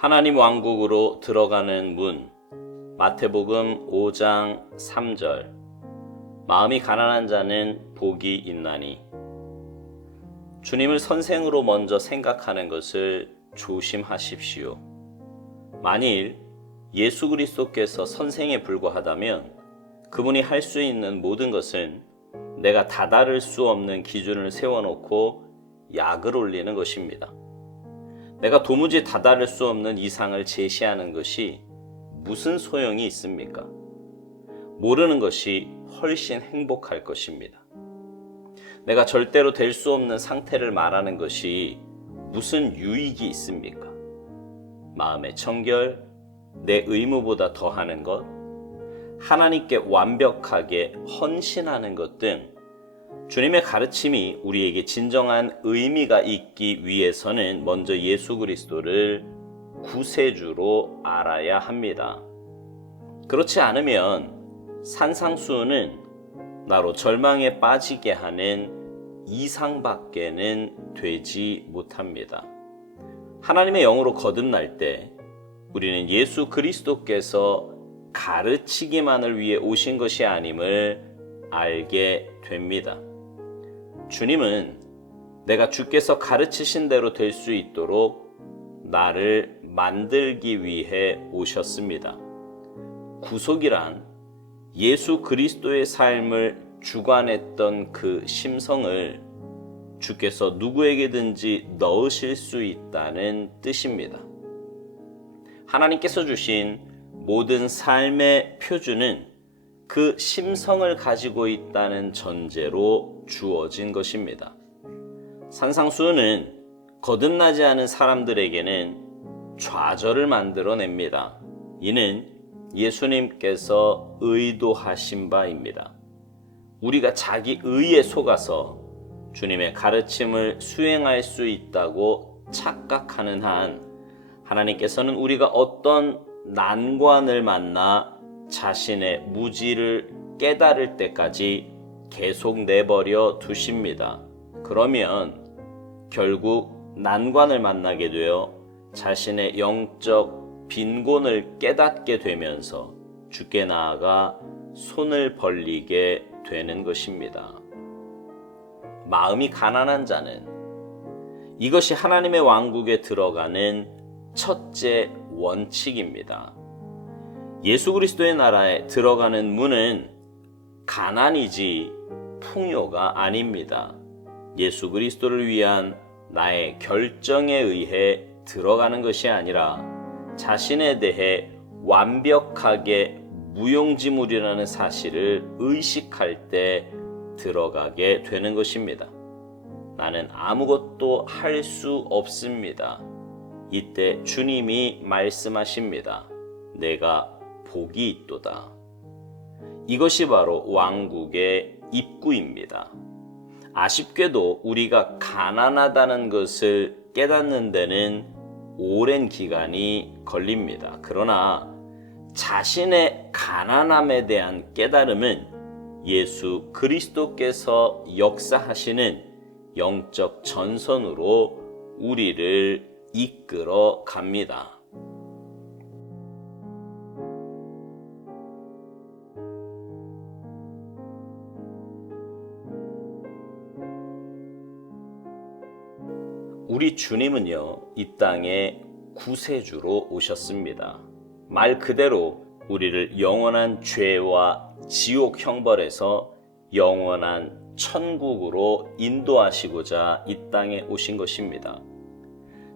하나님 왕국으로 들어가는 문. 마태복음 5장 3절. 마음이 가난한 자는 복이 있나니. 주님을 선생으로 먼저 생각하는 것을 조심하십시오. 만일 예수 그리스도께서 선생에 불과하다면 그분이 할 수 있는 모든 것은 내가 다다를 수 없는 기준을 세워놓고 약을 올리는 것입니다. 내가 도무지 다다를 수 없는 이상을 제시하는 것이 무슨 소용이 있습니까? 모르는 것이 훨씬 행복할 것입니다. 내가 절대로 될 수 없는 상태를 말하는 것이 무슨 유익이 있습니까? 마음의 청결, 내 의무보다 더하는 것, 하나님께 완벽하게 헌신하는 것 등 주님의 가르침이 우리에게 진정한 의미가 있기 위해서는 먼저 예수 그리스도를 구세주로 알아야 합니다. 그렇지 않으면 산상수훈은 나로 절망에 빠지게 하는 이상밖에는 되지 못합니다. 하나님의 영으로 거듭날 때 우리는 예수 그리스도께서 가르치기만을 위해 오신 것이 아님을 알게 됩니다. 주님은 내가 주께서 가르치신 대로 될 수 있도록 나를 만들기 위해 오셨습니다. 구속이란 예수 그리스도의 삶을 주관했던 그 심성을 주께서 누구에게든지 넣으실 수 있다는 뜻입니다. 하나님께서 주신 모든 삶의 표준은 그 심성을 가지고 있다는 전제로 주어진 것입니다. 산상수훈은 거듭나지 않은 사람들에게는 좌절을 만들어냅니다. 이는 예수님께서 의도하신 바입니다. 우리가 자기 의에 속아서 주님의 가르침을 수행할 수 있다고 착각하는 한 하나님께서는 우리가 어떤 난관을 만나 자신의 무지를 깨달을 때까지 계속 내버려 두십니다. 그러면 결국 난관을 만나게 되어 자신의 영적 빈곤을 깨닫게 되면서 주께 나아가 손을 벌리게 되는 것입니다. 마음이 가난한 자는 이것이 하나님의 왕국에 들어가는 첫째 원칙입니다. 예수 그리스도의 나라에 들어가는 문은 가난이지 풍요가 아닙니다. 예수 그리스도를 위한 나의 결정에 의해 들어가는 것이 아니라 자신에 대해 완벽하게 무용지물이라는 사실을 의식할 때 들어가게 되는 것입니다. 나는 아무것도 할 수 없습니다. 이때 주님이 말씀하십니다. 내가 복이 있도다. 이것이 바로 왕국의 입구입니다. 아쉽게도 우리가 가난하다는 것을 깨닫는 데는 오랜 기간이 걸립니다. 그러나 자신의 가난함에 대한 깨달음은 예수 그리스도께서 역사하시는 영적 전선으로 우리를 이끌어 갑니다. 우리 주님은요, 이 땅에 구세주로 오셨습니다. 말 그대로 우리를 영원한 죄와 지옥 형벌에서 영원한 천국으로 인도하시고자 이 땅에 오신 것입니다.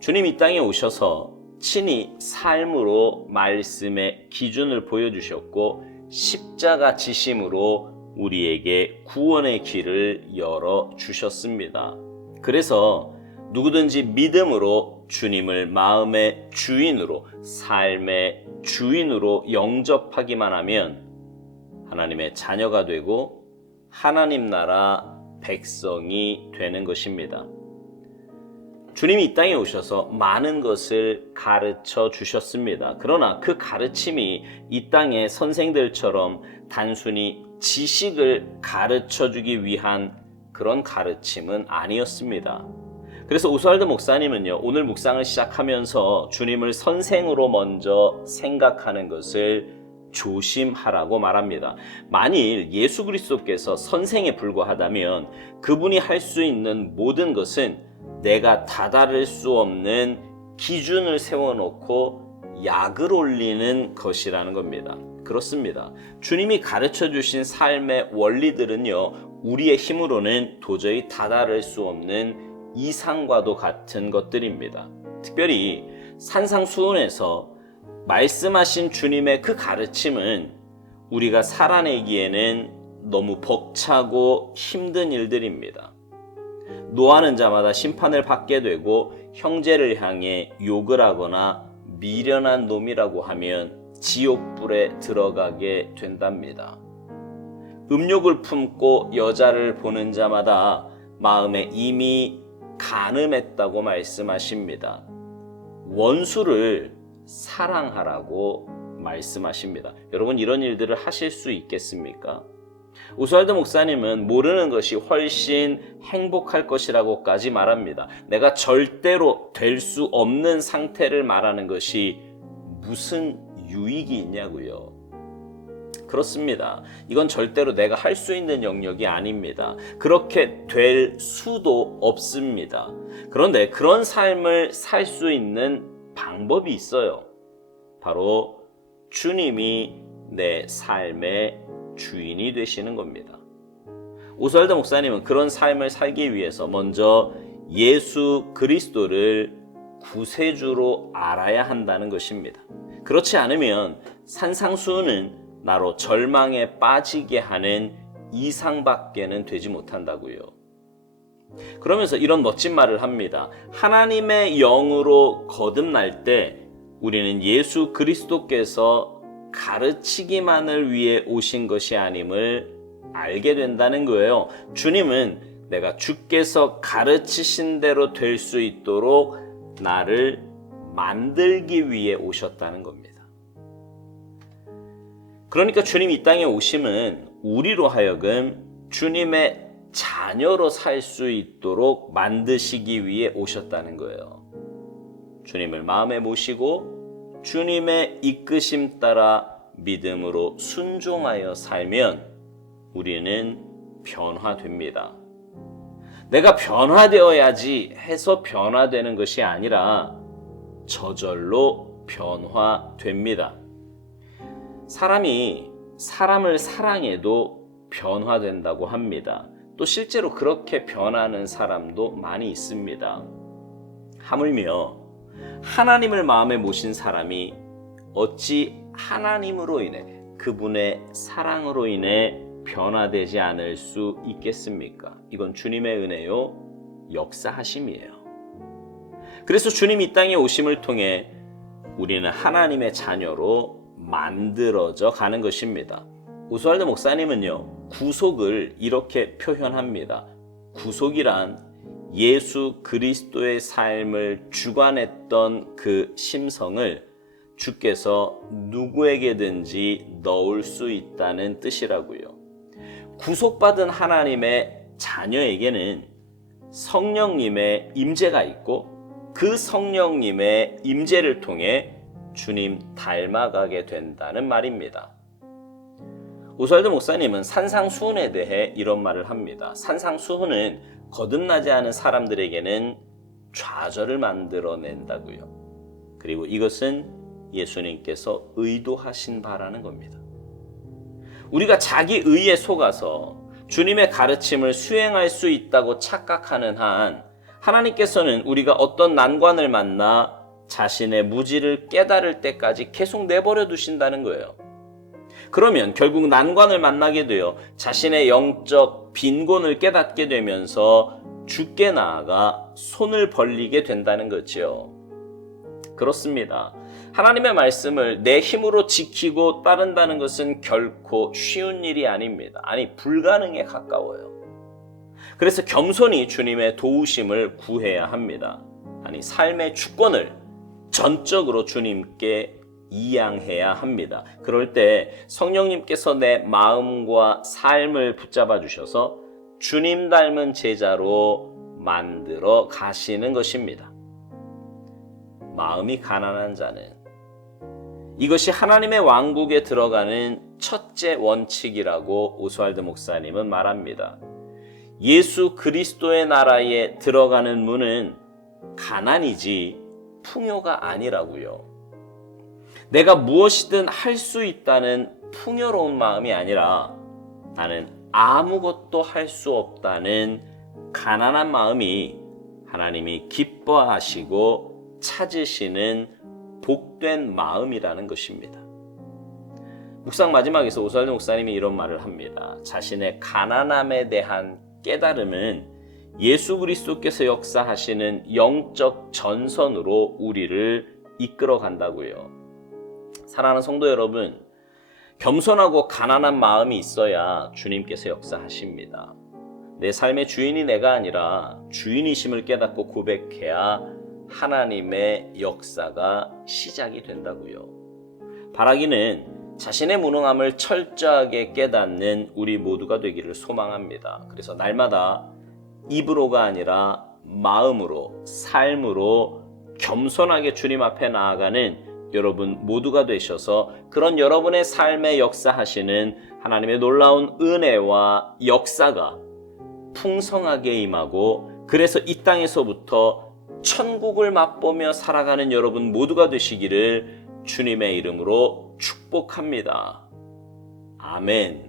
주님 이 땅에 오셔서 친히 삶으로 말씀의 기준을 보여주셨고 십자가 지심으로 우리에게 구원의 길을 열어주셨습니다. 그래서 누구든지 믿음으로 주님을 마음의 주인으로, 삶의 주인으로 영접하기만 하면 하나님의 자녀가 되고 하나님 나라 백성이 되는 것입니다. 주님이 이 땅에 오셔서 많은 것을 가르쳐 주셨습니다. 그러나 그 가르침이 이 땅의 선생들처럼 단순히 지식을 가르쳐 주기 위한 그런 가르침은 아니었습니다. 그래서 오스왈드 목사님은요, 오늘 묵상을 시작하면서 주님을 선생으로 먼저 생각하는 것을 조심하라고 말합니다. 만일 예수 그리스도께서 선생에 불과하다면 그분이 할 수 있는 모든 것은 내가 다다를 수 없는 기준을 세워놓고 약을 올리는 것이라는 겁니다. 그렇습니다. 주님이 가르쳐 주신 삶의 원리들은요, 우리의 힘으로는 도저히 다다를 수 없는 이상과도 같은 것들입니다. 특별히 산상수훈에서 말씀하신 주님의 그 가르침은 우리가 살아내기에는 너무 벅차고 힘든 일들입니다. 노하는 자마다 심판을 받게 되고 형제를 향해 욕을 하거나 미련한 놈이라고 하면 지옥불에 들어가게 된답니다. 음욕을 품고 여자를 보는 자마다 마음에 이미 간음했다고 말씀하십니다. 원수를 사랑하라고 말씀하십니다. 여러분, 이런 일들을 하실 수 있겠습니까? 오스왈드 목사님은 모르는 것이 훨씬 행복할 것이라고까지 말합니다. 내가 절대로 될 수 없는 상태를 말하는 것이 무슨 유익이 있냐고요. 그렇습니다. 이건 절대로 내가 할 수 있는 영역이 아닙니다. 그렇게 될 수도 없습니다. 그런데 그런 삶을 살 수 있는 방법이 있어요. 바로 주님이 내 삶의 주인이 되시는 겁니다. 오스왈드 목사님은 그런 삶을 살기 위해서 먼저 예수 그리스도를 구세주로 알아야 한다는 것입니다. 그렇지 않으면 산상수훈은 나로 절망에 빠지게 하는 이상밖에는 되지 못한다고요. 그러면서 이런 멋진 말을 합니다. 하나님의 영으로 거듭날 때 우리는 예수 그리스도께서 가르치기만을 위해 오신 것이 아님을 알게 된다는 거예요. 주님은 내가 주께서 가르치신 대로 될 수 있도록 나를 만들기 위해 오셨다는 겁니다. 그러니까 주님 이 땅에 오심은 우리로 하여금 주님의 자녀로 살 수 있도록 만드시기 위해 오셨다는 거예요. 주님을 마음에 모시고 주님의 이끄심 따라 믿음으로 순종하여 살면 우리는 변화됩니다. 내가 변화되어야지 해서 변화되는 것이 아니라 저절로 변화됩니다. 사람이 사람을 사랑해도 변화된다고 합니다. 또 실제로 그렇게 변하는 사람도 많이 있습니다. 하물며 하나님을 마음에 모신 사람이 어찌 하나님으로 인해 그분의 사랑으로 인해 변화되지 않을 수 있겠습니까? 이건 주님의 은혜요, 역사하심이에요. 그래서 주님 이 땅에 오심을 통해 우리는 하나님의 자녀로 만들어져 가는 것입니다. 오스왈드 목사님은요, 구속을 이렇게 표현합니다. 구속이란 예수 그리스도의 삶을 주관했던 그 심성을 주께서 누구에게든지 넣을 수 있다는 뜻이라고요. 구속받은 하나님의 자녀에게는 성령님의 임재가 있고 그 성령님의 임재를 통해 주님 닮아가게 된다는 말입니다. 오스왈드 목사님은 산상수훈에 대해 이런 말을 합니다. 산상수훈은 거듭나지 않은 사람들에게는 좌절을 만들어낸다고요. 그리고 이것은 예수님께서 의도하신 바라는 겁니다. 우리가 자기 의에 속아서 주님의 가르침을 수행할 수 있다고 착각하는 한 하나님께서는 우리가 어떤 난관을 만나 자신의 무지를 깨달을 때까지 계속 내버려 두신다는 거예요. 그러면 결국 난관을 만나게 되어 자신의 영적 빈곤을 깨닫게 되면서 주께 나아가 손을 벌리게 된다는 거죠. 그렇습니다. 하나님의 말씀을 내 힘으로 지키고 따른다는 것은 결코 쉬운 일이 아닙니다. 아니, 불가능에 가까워요. 그래서 겸손히 주님의 도우심을 구해야 합니다. 아니, 삶의 주권을 전적으로 주님께 이양해야 합니다. 그럴 때 성령님께서 내 마음과 삶을 붙잡아 주셔서 주님 닮은 제자로 만들어 가시는 것입니다. 마음이 가난한 자는 이것이 하나님의 왕국에 들어가는 첫째 원칙이라고 오스왈드 목사님은 말합니다. 예수 그리스도의 나라에 들어가는 문은 가난이지 풍요가 아니라고요. 내가 무엇이든 할 수 있다는 풍요로운 마음이 아니라 나는 아무것도 할 수 없다는 가난한 마음이 하나님이 기뻐하시고 찾으시는 복된 마음이라는 것입니다. 묵상 마지막에서 오스왈드 목사님이 이런 말을 합니다. 자신의 가난함에 대한 깨달음은 예수 그리스도께서 역사하시는 영적 전선으로 우리를 이끌어 간다고요. 사랑하는 성도 여러분, 겸손하고 가난한 마음이 있어야 주님께서 역사하십니다. 내 삶의 주인이 내가 아니라 주인이심을 깨닫고 고백해야 하나님의 역사가 시작이 된다고요. 바라기는 자신의 무능함을 철저하게 깨닫는 우리 모두가 되기를 소망합니다. 그래서 날마다 입으로가 아니라 마음으로, 삶으로 겸손하게 주님 앞에 나아가는 여러분 모두가 되셔서 그런 여러분의 삶에 역사하시는 하나님의 놀라운 은혜와 역사가 풍성하게 임하고 그래서 이 땅에서부터 천국을 맛보며 살아가는 여러분 모두가 되시기를 주님의 이름으로 축복합니다. 아멘.